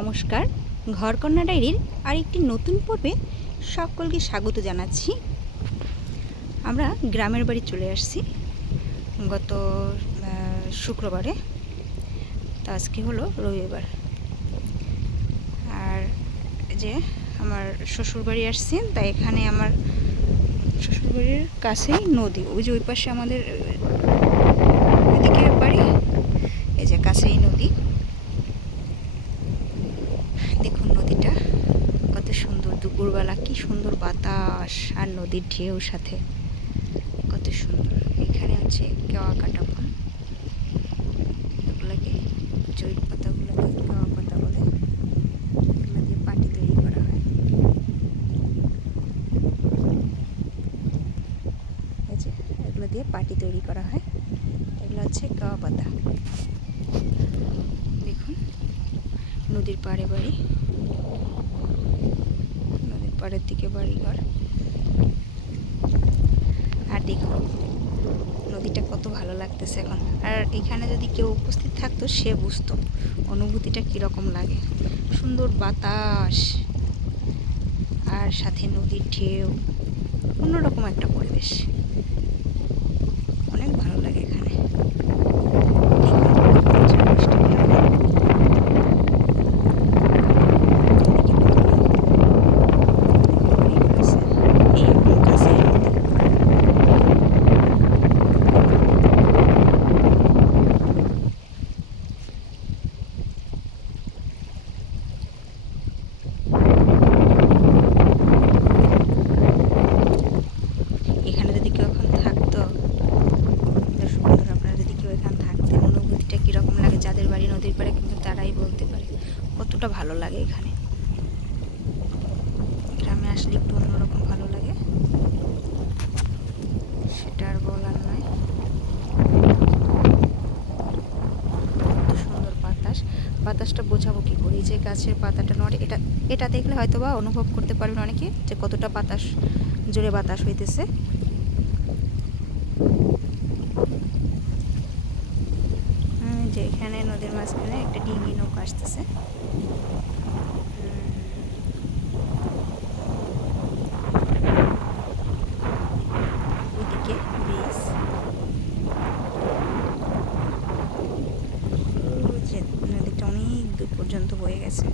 নমস্কার। ঘরকন্যা ডায়েরির আরেকটি নতুন পর্বে সকলকে স্বাগত জানাচ্ছি। আমরা গ্রামের বাড়ি চলে আসছি গত শুক্রবারে। তো আজকে হলো রবিবার। আর যে আমার শ্বশুরবাড়ি আসছি, তাই এখানে আমার শ্বশুরবাড়ির কাছেই নদী। ওই যে ওই পাশে আমাদের, ওইদিকে বাড়ি, এই যে কাছেই নদী দেখুন নদীটা কত সুন্দর দুপুরবেলা, কি সুন্দর বাতাস আর নদীর ঢেউ সাথে। কত সুন্দর। এখানে আছে কেওয়া কাটা ফুল এগুলোকে জৈব পাতাগুলোকে কেওয়া পাতা বলে। এগুলো দিয়ে পাটি তৈরি করা হয়। যে, এগুলো দিয়ে পাটি তৈরি করা হয়। এগুলো হচ্ছে কেওয়া পাতা দেখুন, নদীর পাড়ে বাড়ি। পাড়ের দিকে বাড়িঘর। আর দেখুন নদীটা কত ভালো লাগতেছে এখন। আর এখানে যদি কেউ উপস্থিত থাকতো, সে বুঝতো অনুভূতিটা কীরকম লাগে। সুন্দর বাতাস আর সাথে নদীর ঢেউ, অন্যরকম একটা পরিবেশ অনেক ভালো লাগে এখানে দেখুন, চারপাশটা কীরকম। এখানে যদি কেউ এখন থাকতো দর্শক বন্ধুরা, আপনারা যদি কেউ এখানে থাকতেন অনুভূতিটা কীরকম লাগে যাদের বাড়ি নদীর পাড়ে কিন্তু তারাই বলতে পারে কতটা ভালো লাগে এখানে গ্রামে আসলে একটু অন্যরকম ভালো লাগে সেটা আর বলার নয় কত সুন্দর বাতাস বাতাসটা বোঝাবো কি করে? যে গাছের পাতাটা নড়ে, এটা এটা দেখলে হয়তো বা অনুভব করতে পারবেন অনেকে যে কতটা বাতাস, জোরে বাতাস হইতেছে। যে এখানে নদীর মাঝখানে একটা ডিঙি নৌকা আসতেছে ওইদিকে ব্রিজ ওই যে নদীটা অনেক দূর পর্যন্ত বয়ে গেছে।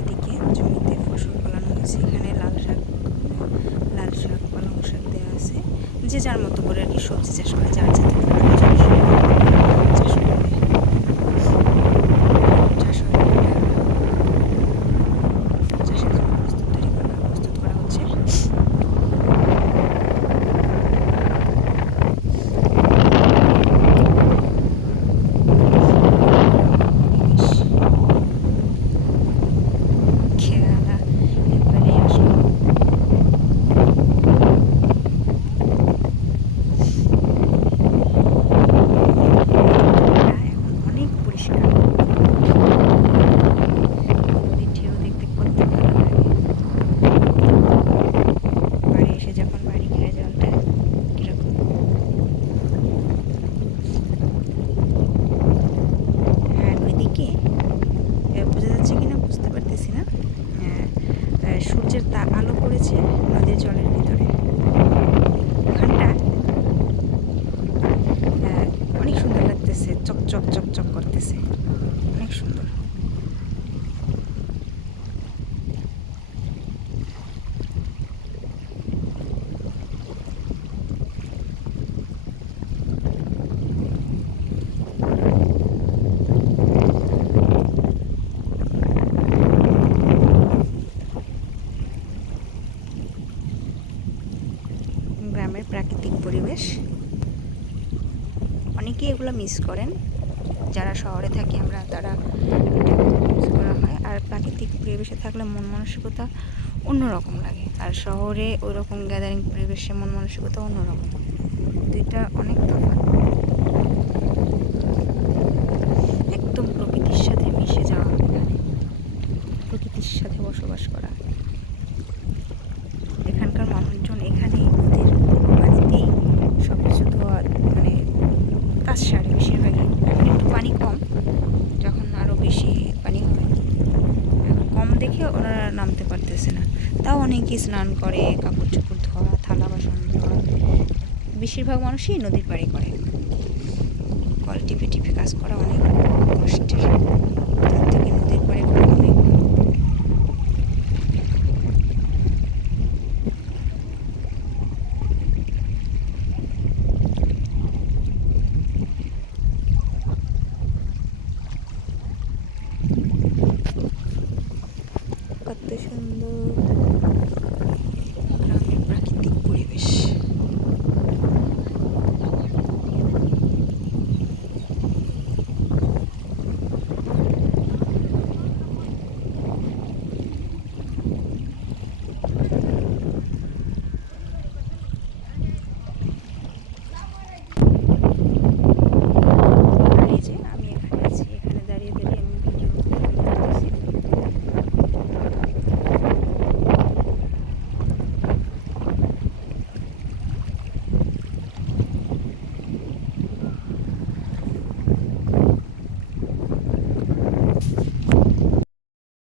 এদিকে জমিতে ফসল ফলানো হয়েছে। এখানে লাল শাক লাল শাক পালং শাক দেওয়া আছে। যে যার মতো করে আর কি সবজি চাষ করে, যার যাতে চাষ করে চাষ হয় এটা চাষের জন্য প্রস্তুত তৈরি করা প্রস্তুত করা হচ্ছে খেয়ালা এবারে আসলো এখন অনেক পরিষ্কার নদীর ঢেউ দেখতে কত ভালো লাগে বাড়ি এসে যখন বাড়ি খায় জলটা কীরকম আর ওইদিকে এ, বোঝা যাচ্ছে কিনা বুঝতে পারতেছি না হ্যাঁ, আহ, সূর্যের তা আলো পড়েছে নদীর জলের ভিতরে ওখানটা আহ, অনেক সুন্দর লাগতেছে চক চক চক চক করতেছে অনেক সুন্দর গ্রামের প্রাকৃতিক পরিবেশ অনেকেই এগুলো মিস করেন। যারা শহরে থাকি আমরা তারা এটা মিস করা হয়। আর প্রাকৃতিক পরিবেশে থাকলে মন মানসিকতা অন্যরকম লাগে। আর শহরে ওইরকম গ্যাদারিং পরিবেশে মন মানসিকতা অন্যরকম। দুইটা অনেক তফাৎ। অনেকেই স্নান করে কাপড় চোপড় ধোয়া, থালা বাসন ধোয়া। বেশিরভাগ মানুষই নদীর পাড়ে করে। কল টিপে টিপে কাজ করা অনেক কষ্টের। তার থেকে নদীর পাড়ে করা অনেক কত সুন্দর।